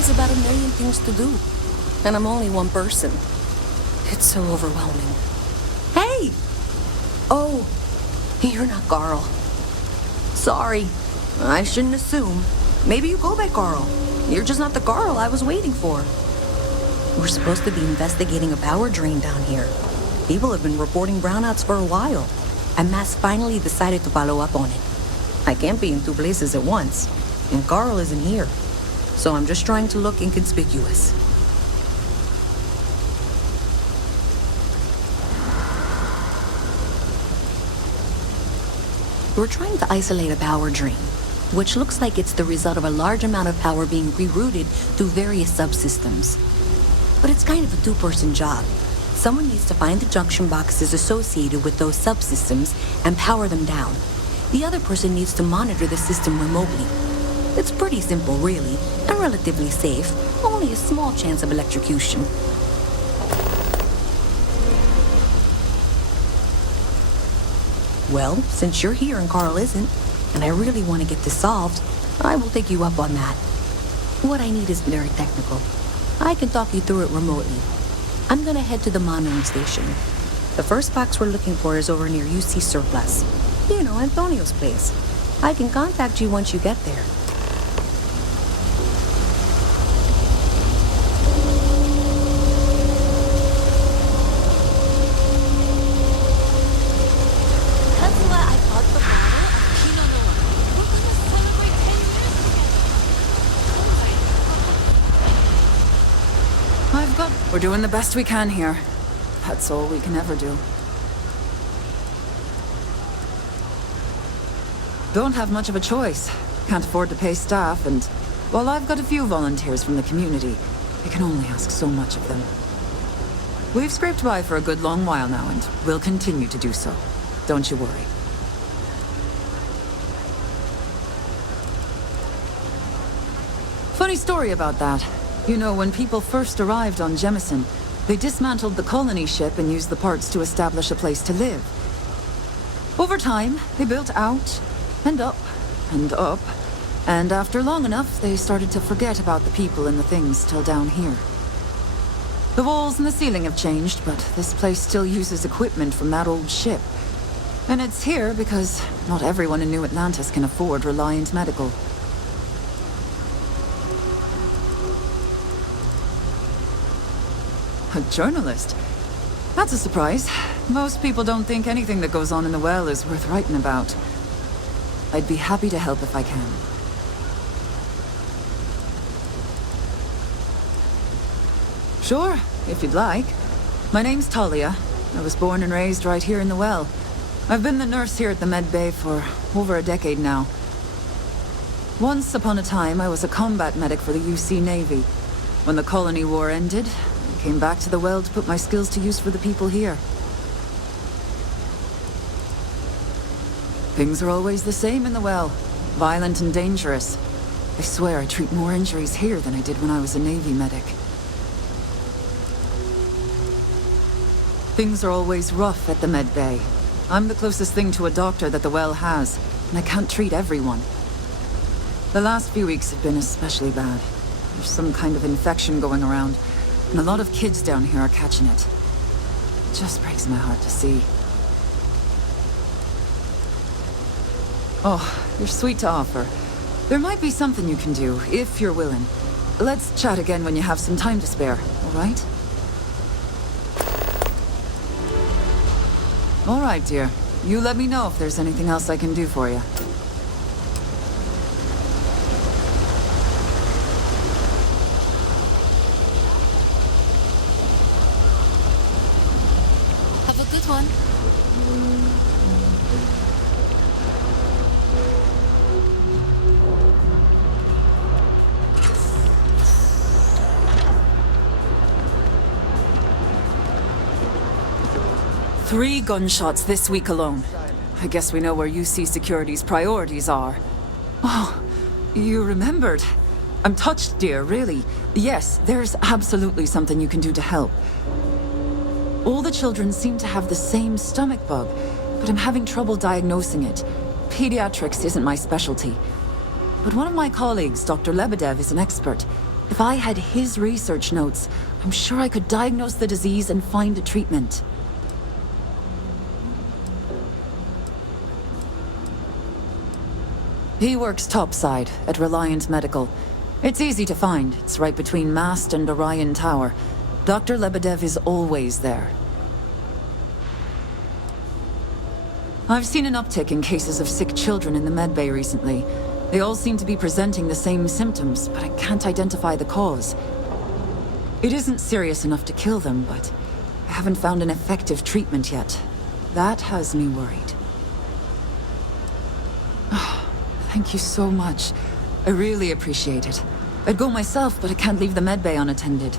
always about a million things to do. And I'm only one person. It's so overwhelming. Hey! Oh, you're not Carl. Sorry. I shouldn't assume. Maybe you go by Carl. You're just not the Carl I was waiting for. We're supposed to be investigating a power drain down here. People have been reporting brownouts for a while, and Mass finally decided to follow up on it. I can't be in two places at once, and Carl isn't here, so I'm just trying to look inconspicuous. We're trying to isolate a power drain, which looks like it's the result of a large amount of power being rerouted through various subsystems. But it's kind of a two-person job. Someone needs to find the junction boxes associated with those subsystems and power them down. The other person needs to monitor the system remotely. It's pretty simple, really, and relatively safe. Only a small chance of electrocution. Well, since you're here and Carl isn't, and I really want to get this solved, I will take you up on that. What I need is very technical. I can talk you through it remotely. I'm gonna head to the monitoring station. The first box we're looking for is over near UC Surplus. You know, Antonio's place. I can contact you once you get there. That's why I bought the bottle of Pinot Noir. We're gonna celebrate 10 years together. We're doing the best we can here. That's all we can ever do. Don't have much of a choice. Can't afford to pay staff, and while I've got a few volunteers from the community, I can only ask so much of them. We've scraped by for a good long while now, and we'll continue to do so. Don't you worry. Funny story about that. You know, when people first arrived on Jemison, they dismantled the colony ship and used the parts to establish a place to live. Over time, they built out, and up, and up, and after long enough, they started to forget about the people and the things still down here. The walls and the ceiling have changed, but this place still uses equipment from that old ship. And it's here because not everyone in New Atlantis can afford Reliant Medical. A journalist? That's a surprise. Most people don't think anything that goes on in the well is worth writing about. I'd be happy to help if I can. Sure, if you'd like. My name's Talia. I was born and raised right here in the well. I've been the nurse here at the Med Bay for over a decade now. Once upon a time, I was a combat medic for the UC Navy. When the colony war ended, I came back to the well to put my skills to use for the people here. Things are always the same in the well. Violent and dangerous. I swear I treat more injuries here than I did when I was a Navy medic. Things are always rough at the Med Bay. I'm the closest thing to a doctor that the well has, and I can't treat everyone. The last few weeks have been especially bad. There's some kind of infection going around, and a lot of kids down here are catching it. It just breaks my heart to see. Oh, you're sweet to offer. There might be something you can do, if you're willing. Let's chat again when you have some time to spare, all right? All right, dear. You let me know if there's anything else I can do for you. Have a good one. Three gunshots this week alone. I guess we know where UC Security's priorities are. Oh, you remembered. I'm touched, dear, really. Yes, there's absolutely something you can do to help. All the children seem to have the same stomach bug, but I'm having trouble diagnosing it. Pediatrics isn't my specialty. But one of my colleagues, Dr. Lebedev, is an expert. If I had his research notes, I'm sure I could diagnose the disease and find a treatment. He works topside at Reliant Medical. It's easy to find. It's right between Mast and Orion Tower. Dr. Lebedev is always there. I've seen an uptick in cases of sick children in the medbay recently. They all seem to be presenting the same symptoms, but I can't identify the cause. It isn't serious enough to kill them, but I haven't found an effective treatment yet. That has me worried. Thank you so much. I really appreciate it. I'd go myself, but I can't leave the medbay unattended.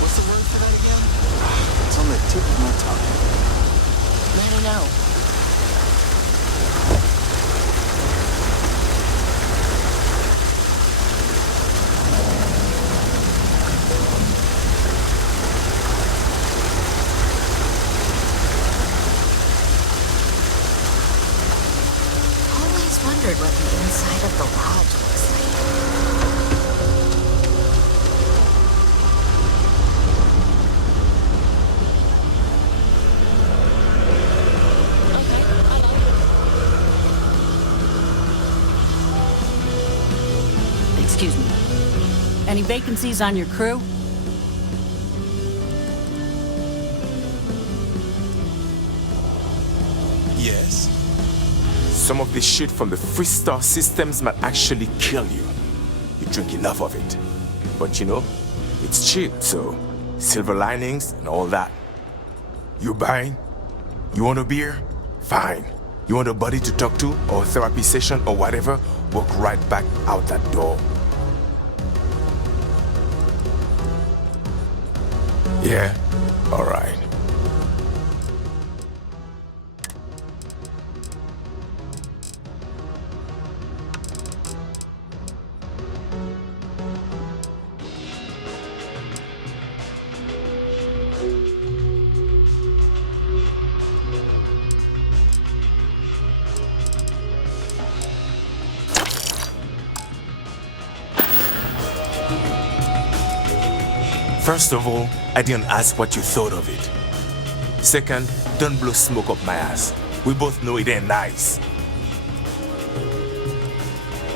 What's the word for that again? It's on the tip of my tongue. I don't know. Always wondered what the inside of the lodge looks like. Excuse me. Any vacancies on your crew? Yes. Some of the shit from the Freestar systems might actually kill you. You drink enough of it. But you know, it's cheap, so silver linings and all that. You buying? You want a beer? Fine. You want a buddy to talk to, or a therapy session, or whatever? Walk right back out that door. Yeah? Alright. First of all, I didn't ask what you thought of it. Second, don't blow smoke up my ass. We both know it ain't nice.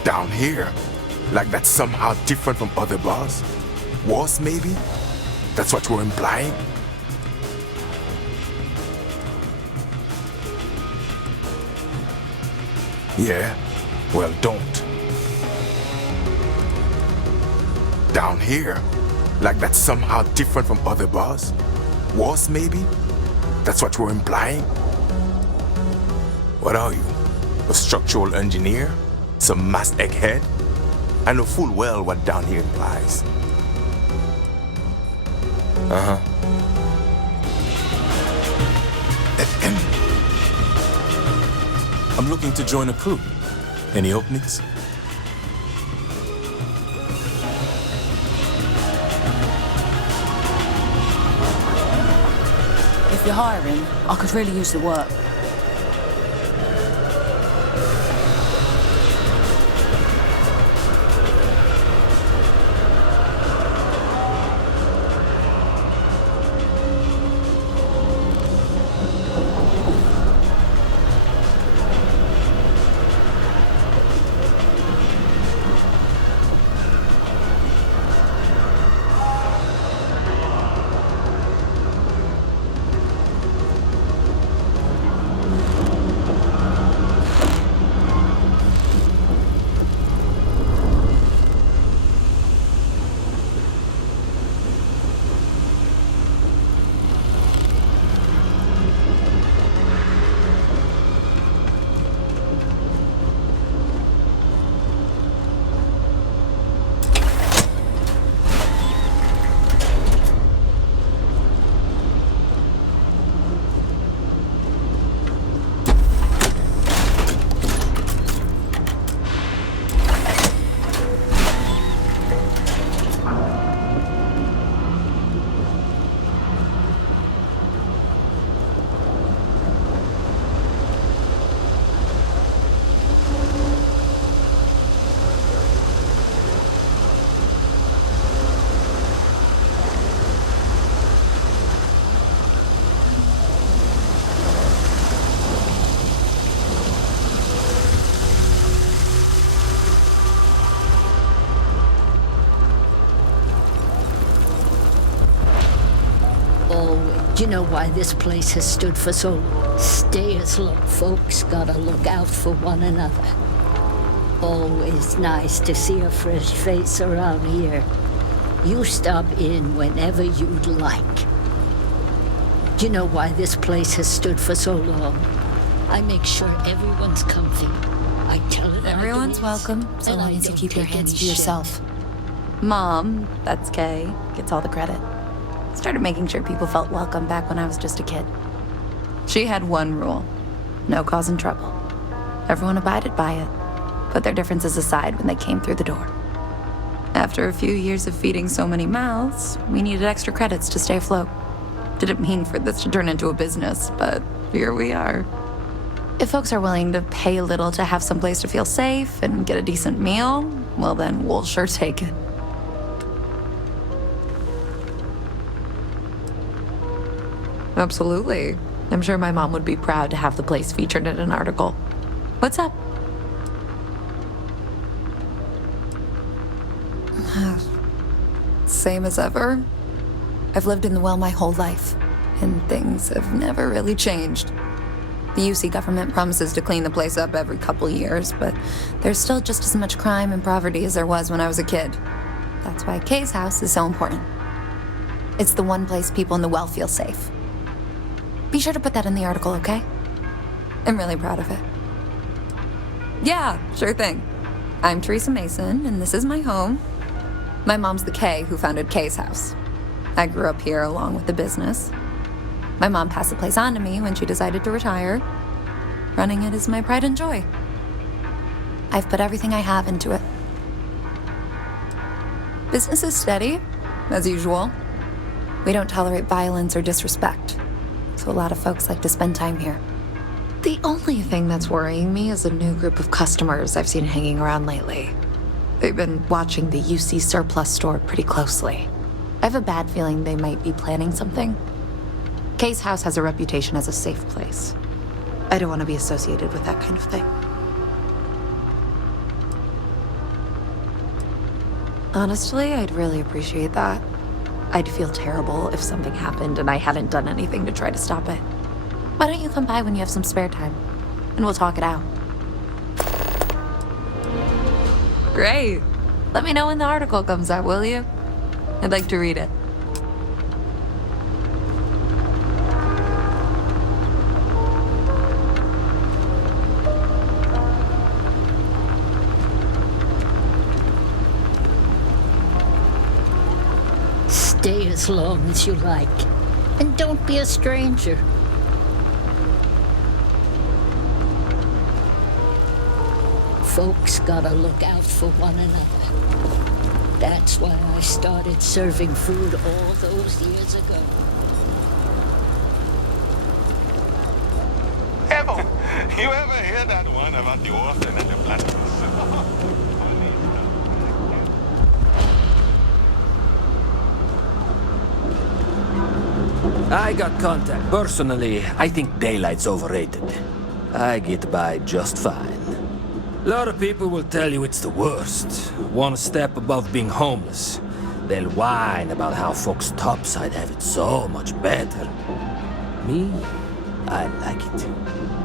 Down here, like that's somehow different from other bars? Worse, maybe? That's what you're implying? Yeah? Well, don't. Down here, like that's somehow different from other bars? Worse, maybe? That's what you're implying? What are you? A structural engineer? Some mass egghead? I know full well what down here implies. Uh-huh. I'm looking to join a crew. Any openings? If you're hiring, I could really use the work. Do you know why this place has stood for so long? Stay as long. Folks gotta look out for one another. Always nice to see a fresh face around here. You stop in whenever you'd like. Do you know why this place has stood for so long? I make sure everyone's comfy. I tell it. Everyone's welcome, so long as you keep your hands to yourself. Mom, that's Kay, gets all the credit. Started making sure people felt welcome back when I was just a kid. She had one rule: no causing trouble. Everyone abided by it, put their differences aside when they came through the door. After a few years of feeding so many mouths, we needed extra credits to stay afloat. Didn't mean for this to turn into a business, but here we are. If folks are willing to pay a little to have some place to feel safe and get a decent meal, well then we'll sure take it. Absolutely. I'm sure my mom would be proud to have the place featured in an article. What's up? Same as ever. I've lived in the well my whole life, and things have never really changed. The UC government promises to clean the place up every couple years, but there's still just as much crime and poverty as there was when I was a kid. That's why Kay's house is so important. It's the one place people in the well feel safe. Be sure to put that in the article, okay? I'm really proud of it. Yeah, sure thing. I'm Teresa Mason, and this is my home. My mom's the Kay who founded Kay's house. I grew up here along with the business. My mom passed the place on to me when she decided to retire. Running it is my pride and joy. I've put everything I have into it. Business is steady, as usual. We don't tolerate violence or disrespect, so a lot of folks like to spend time here. The only thing that's worrying me is a new group of customers I've seen hanging around lately. They've been watching the UC surplus store pretty closely. I have a bad feeling they might be planning something. Kay's house has a reputation as a safe place. I don't want to be associated with that kind of thing. Honestly, I'd really appreciate that. I'd feel terrible if something happened and I hadn't done anything to try to stop it. Why don't you come by when you have some spare time, and we'll talk it out. Great. Let me know when the article comes out, will you? I'd like to read it. Stay as long as you like. And don't be a stranger. Folks gotta look out for one another. That's why I started serving food all those years ago. Evo, you ever hear that one about the orphan and the platypus? I got contact. Personally, I think daylight's overrated. I get by just fine. A lot of people will tell you it's the worst. One step above being homeless. They'll whine about how folks topside have it so much better. Me? I like it.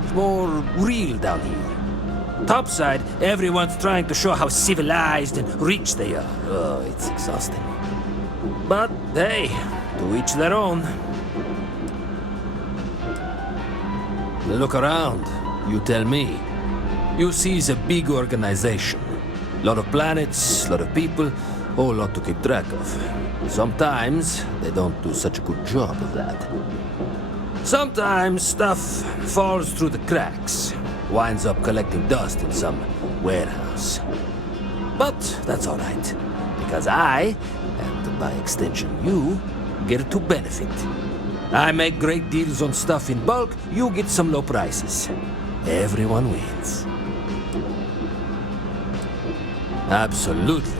It's more real down here. Topside, everyone's trying to show how civilized and rich they are. Oh, it's exhausting. But hey, to each their own. Look around. You tell me. UC is a big organization. A lot of planets, a lot of people, whole lot to keep track of. Sometimes they don't do such a good job of that. Sometimes stuff falls through the cracks, winds up collecting dust in some warehouse. But that's all right, because I, and by extension you, get to benefit. I make great deals on stuff in bulk, you get some low prices. Everyone wins. Absolutely.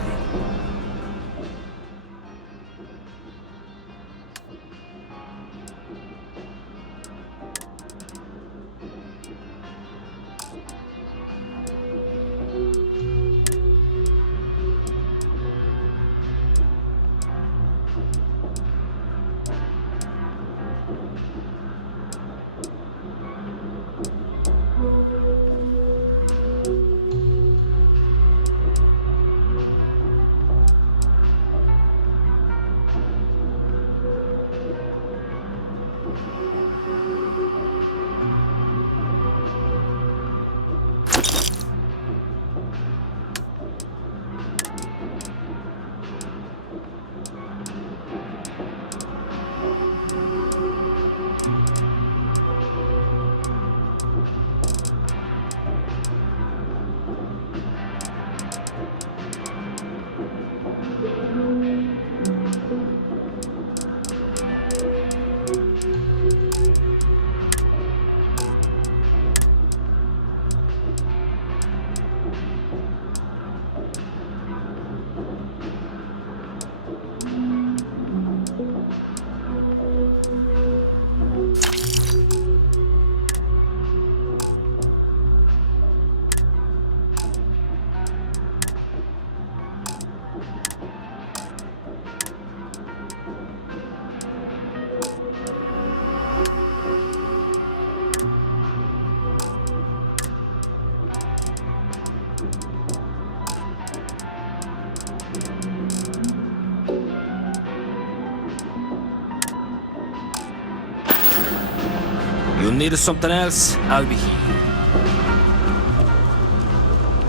You need something else? I'll be here.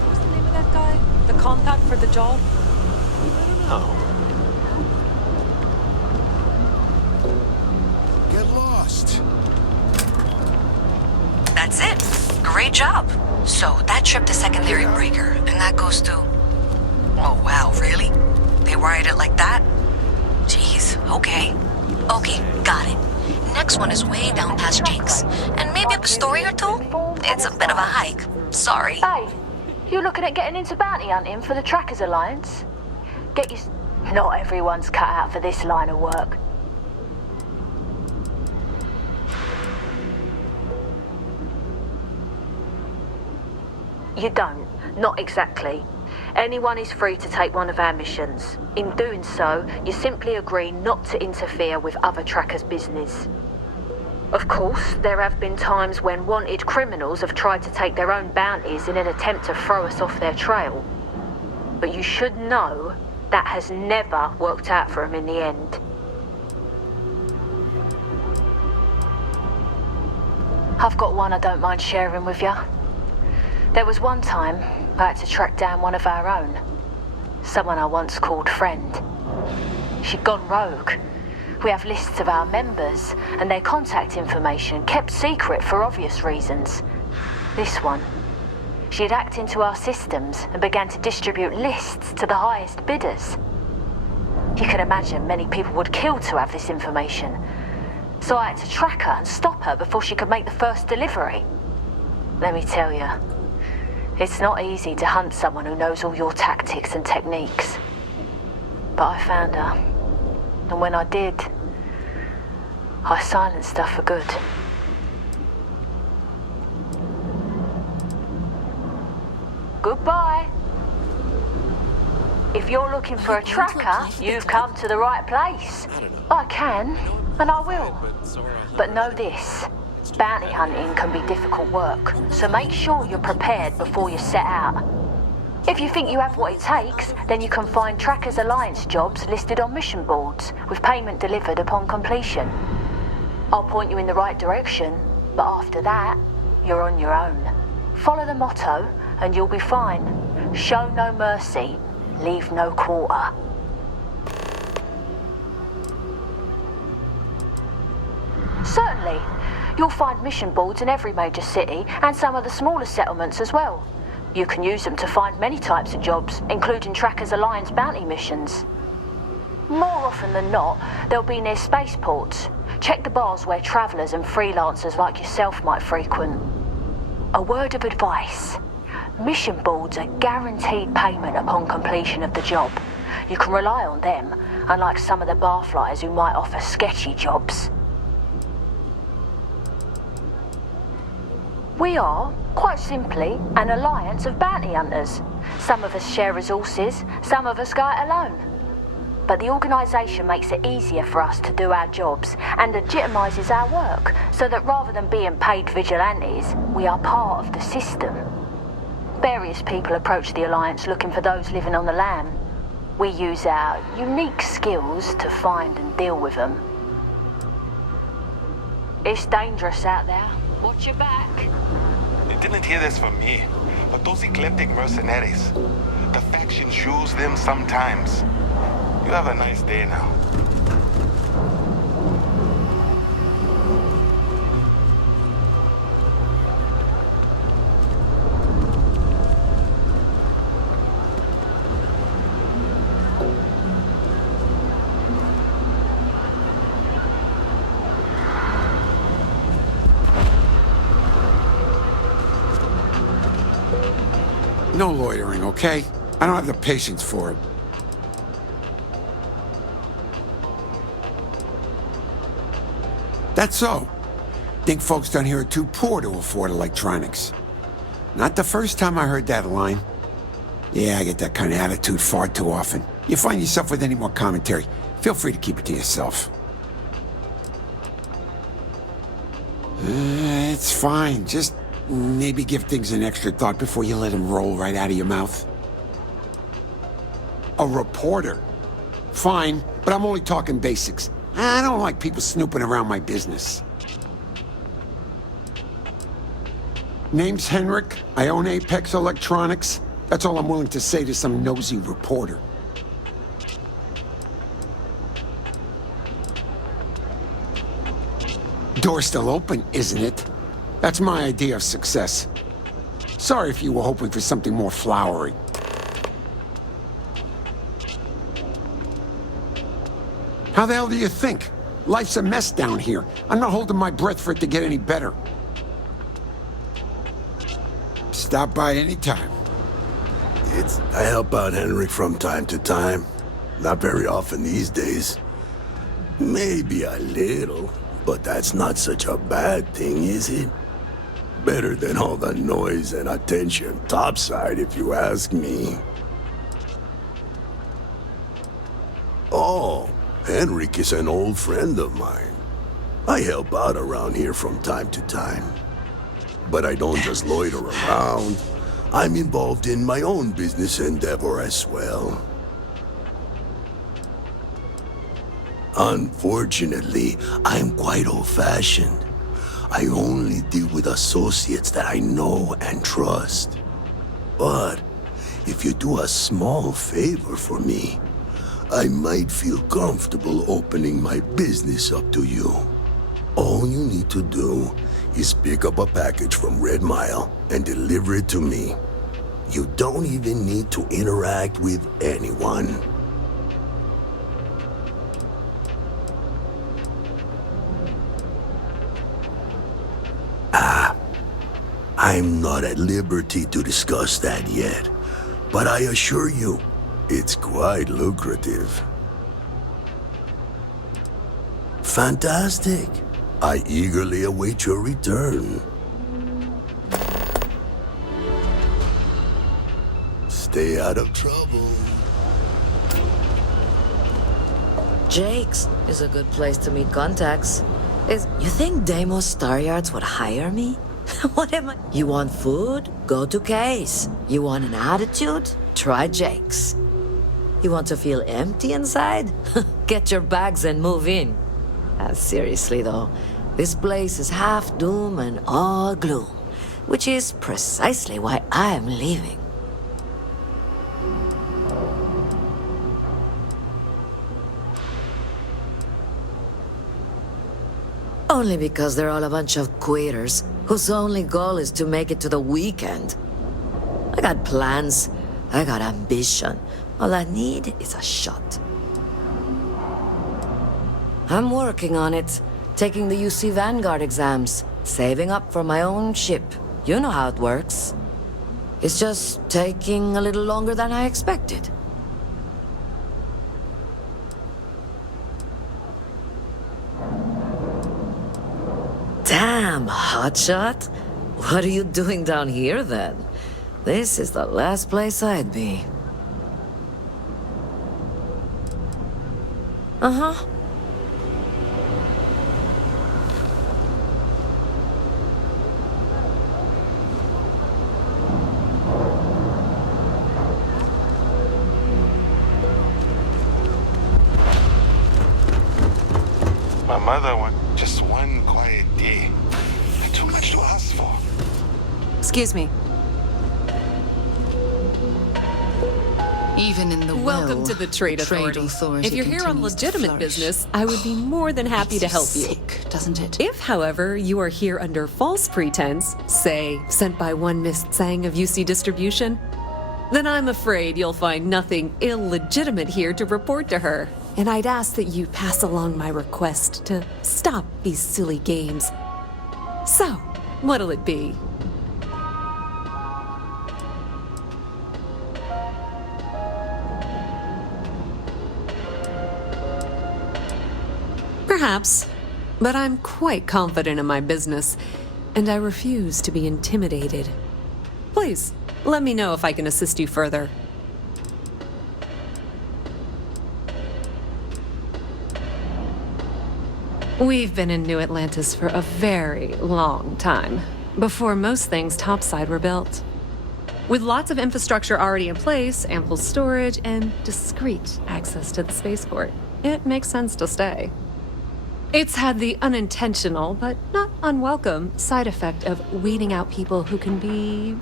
What's the name of that guy? The contact for the job? Oh. Get lost. That's it. Great job. So that trip to Secondary Breaker, and that goes to... Oh, wow, really? They wired it like that? Jeez, okay. Okay, got it. Next one is way down past Jake's. And maybe up a story or two? It's a bit of a hike. Sorry. Hey, you looking at getting into bounty hunting for the Trackers Alliance? Get your... Not everyone's cut out for this line of work. You don't. Not exactly. Anyone is free to take one of our missions. In doing so, you simply agree not to interfere with other Trackers' business. Of course, there have been times when wanted criminals have tried to take their own bounties in an attempt to throw us off their trail. But you should know that has never worked out for them in the end. I've got one I don't mind sharing with you. There was one time I had to track down one of our own. Someone I once called friend. She'd gone rogue. We have lists of our members and their contact information kept secret for obvious reasons. This one, she'd hacked into our systems and began to distribute lists to the highest bidders. You can imagine many people would kill to have this information. So I had to track her and stop her before she could make the first delivery. Let me tell you, it's not easy to hunt someone who knows all your tactics and techniques. But I found her. And when I did, I silenced her for good. Goodbye. If you're looking for a tracker, you've come to the right place. I can, and I will. But know this, bounty hunting can be difficult work, so make sure you're prepared before you set out. If you think you have what it takes, then you can find Trackers Alliance jobs listed on mission boards, with payment delivered upon completion. I'll point you in the right direction, but after that, you're on your own. Follow the motto, and you'll be fine. Show no mercy, leave no quarter. Certainly. You'll find mission boards in every major city, and some of the smaller settlements as well. You can use them to find many types of jobs, including Trackers Alliance bounty missions. More often than not, they'll be near spaceports. Check the bars where travellers and freelancers like yourself might frequent. A word of advice. Mission boards are guaranteed payment upon completion of the job. You can rely on them, unlike some of the barflies who might offer sketchy jobs. We are, quite simply, an alliance of bounty hunters. Some of us share resources, some of us go it alone. but the organisation makes it easier for us to do our jobs and legitimises our work, so that rather than being paid vigilantes, we are part of the system. Various people approach the Alliance looking for those living on the lam. We use our unique skills to find and deal with them. It's dangerous out there. Watch your back. You didn't hear this from me, but those eclectic mercenaries, the factions use them sometimes. You have a nice day now. No loitering, okay? I don't have the patience for it. That's so. Think folks down here are too poor to afford electronics. Not the first time I heard that line. Yeah, I get that kind of attitude far too often. You find yourself with any more commentary, feel free to keep it to yourself. It's fine. Just maybe give things an extra thought before you let them roll right out of your mouth. A reporter. Fine, but I'm only talking basics. I don't like people snooping around my business. Name's Henrik. I own Apex Electronics. That's all I'm willing to say to some nosy reporter. Door's still open, isn't it? That's my idea of success. Sorry if you were hoping for something more flowery. How the hell do you think? Life's a mess down here. I'm not holding my breath for it to get any better. Stop by anytime. I help out Henrik from time to time. Not very often these days. Maybe a little, but that's not such a bad thing, is it? Better than all the noise and attention topside, if you ask me. Oh, Henrik is an old friend of mine. I help out around here from time to time. But I don't just loiter around. I'm involved in my own business endeavor as well. Unfortunately, I'm quite old-fashioned. I only deal with associates that I know and trust. But if you do a small favor for me, I might feel comfortable opening my business up to you. All you need to do is pick up a package from Red Mile and deliver it to me. You don't even need to interact with anyone. I'm not at liberty to discuss that yet, but I assure you, it's quite lucrative. Fantastic. I eagerly await your return. Stay out of trouble. Jake's is a good place to meet contacts. You think Deimos Star Yards would hire me? What am I? You want food? Go to Case. You want an attitude? Try Jake's. You want to feel empty inside? Get your bags and move in. Seriously though, this place is half doom and all gloom, which is precisely why I'm leaving. Only because they're all a bunch of quitters whose only goal is to make it to the weekend. I got plans. I got ambition. All I need is a shot. I'm working on it. Taking the UC Vanguard exams. Saving up for my own ship. You know how it works. It's just taking a little longer than I expected. Damn, hotshot. What are you doing down here, then? This is the last place I'd be. Uh-huh. My mother wants just one quiet day. Not too much to ask for. Excuse me. Even in the Welcome to the Trade Authority. If you're here on legitimate business, I would be more than happy to help you. Sick, doesn't it? If, however, you are here under false pretense, say, sent by one Miss Tsang of UC Distribution, then I'm afraid you'll find nothing illegitimate here to report to her. And I'd ask that you pass along my request to stop these silly games. So, what'll it be? Perhaps, but I'm quite confident in my business, and I refuse to be intimidated. Please, let me know if I can assist you further. We've been in New Atlantis for a very long time, before most things topside were built. With lots of infrastructure already in place, ample storage, and discreet access to the spaceport, it makes sense to stay. It's had the unintentional, but not unwelcome, side effect of weeding out people who can be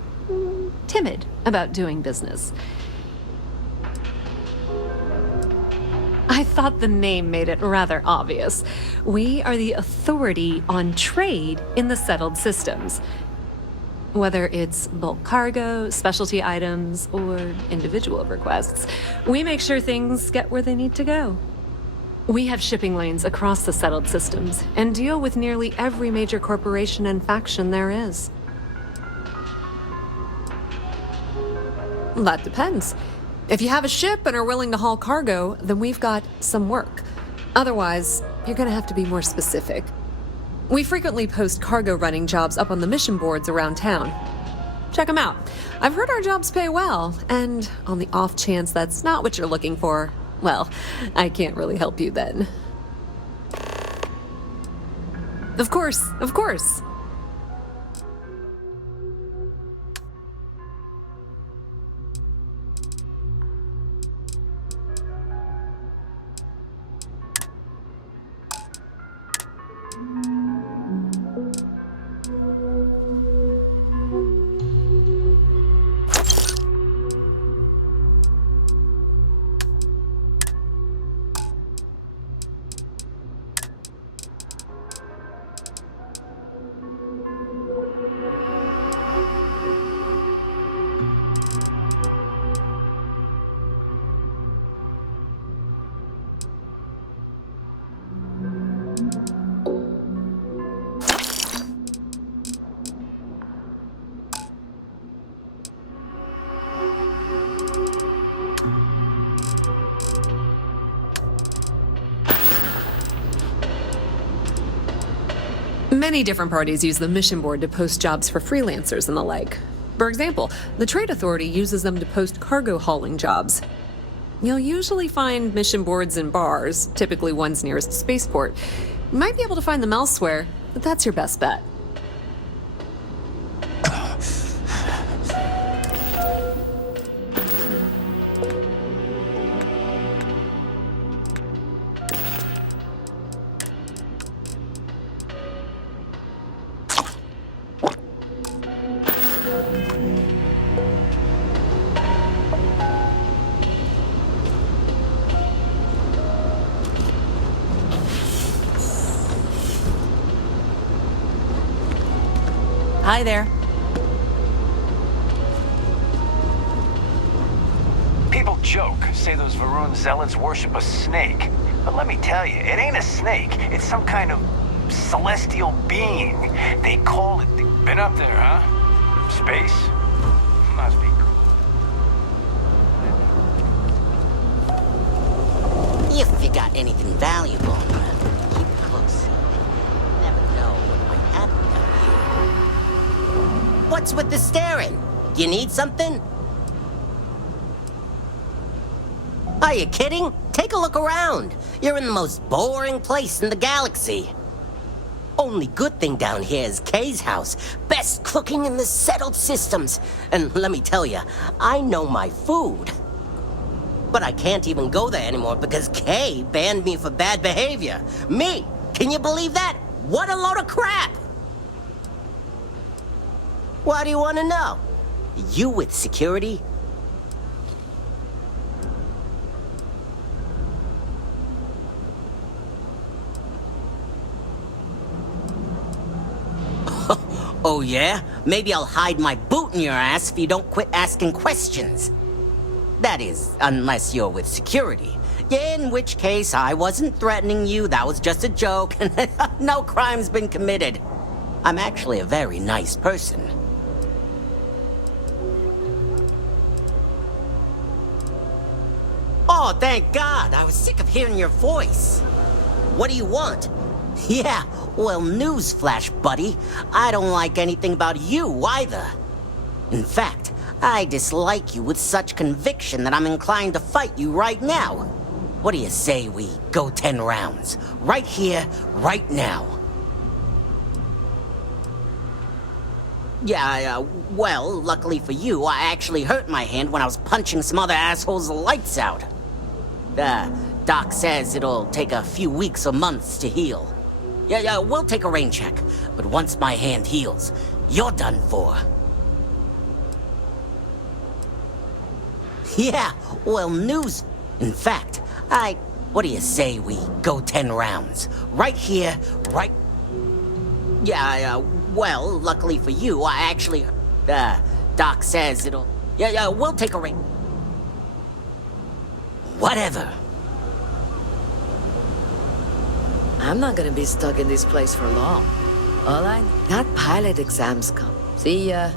timid about doing business. I thought the name made it rather obvious. We are the authority on trade in the settled systems. Whether it's bulk cargo, specialty items, or individual requests, we make sure things get where they need to go. We have shipping lanes across the settled systems and deal with nearly every major corporation and faction there is. That depends. If you have a ship and are willing to haul cargo, then we've got some work. Otherwise, you're gonna have to be more specific. We frequently post cargo running jobs up on the mission boards around town. Check them out. I've heard our jobs pay well, and on the off chance that's not what you're looking for, well, I can't really help you then. Of course, of course. Many different parties use the mission board to post jobs for freelancers and the like. For example, the Trade Authority uses them to post cargo hauling jobs. You'll usually find mission boards in bars, typically ones nearest spaceport. You might be able to find them elsewhere, but that's your best bet. Hi there. People joke, say those Varun zealots worship a snake. But let me tell you, it ain't a snake. It's some kind of celestial being. They call it the... Been up there, huh? Space? Must be cool. If you got anything valuable, keep it close. You never know what might happen out here. What's with the staring? You need something? Are you kidding? Take Take a look around. You're in the most boring place in the galaxy. Only good thing down here is Kay's house. Best cooking in the settled systems. And let me tell you, I know my food. But I can't even go there anymore because Kay banned me for bad behavior. Me! Can you believe that? What a load of crap! Why do you want to know? You with security? Oh yeah? Maybe I'll hide my boot in your ass if you don't quit asking questions. That is, unless you're with security. In which case, I wasn't threatening you, that was just a joke, and no crime's been committed. I'm actually a very nice person. Oh, thank God, I was sick of hearing your voice. What do you want? Yeah, well, newsflash, buddy. I don't like anything about you either. In fact, I dislike you with such conviction that I'm inclined to fight you right now. What do you say we go 10 rounds? Right here, right now. Yeah, well, luckily for you, I actually hurt my hand when I was punching some other assholes' lights out. Doc says it'll take a few weeks or months to heal. Yeah, we'll take a rain check. But once my hand heals, you're done for. Yeah, well, news... In fact, what do you say we go 10 rounds? Right here, right... Yeah, well, luckily for you, I actually... Doc says it'll... Yeah, we'll take a rain... Whatever. I'm not gonna be stuck in this place for long. All I... That pilot exam's come. See ya.